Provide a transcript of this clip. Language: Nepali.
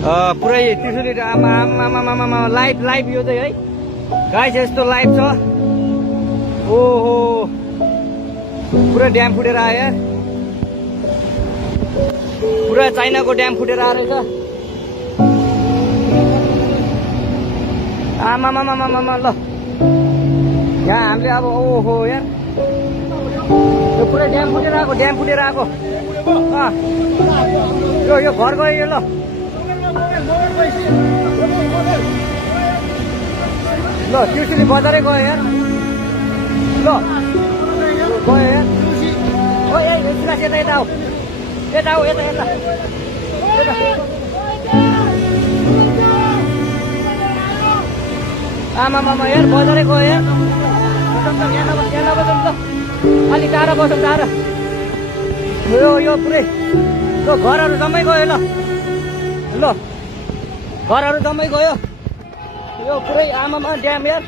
पुरै त्रिशुली आमा लाइभ यो चाहिँ है गाइस यस्तो लाइभ छ। ओहो पुरा ड्याम फुटेर आयो यार, पुरा चाइनाको ड्याम फुटेर आएर छ। आमामामामामा ल यहाँ हामीले अब ओहो यार यो पुरै ड्याम फुटेर आएको यो घर गयो यो। ल ल त्रिशुली बजारै गयो यार। ल गयो यार। ओ यता आऊ यता आमामामा यार बजारै गयो यार। यहाँ नबस्नु ल अलि टाढा बस्नु टाढा। यो पुरै यो घरहरू जम्मै गयो। ल घरहरू जम्मै गयो यो पुरै आमामा ड्याम यार।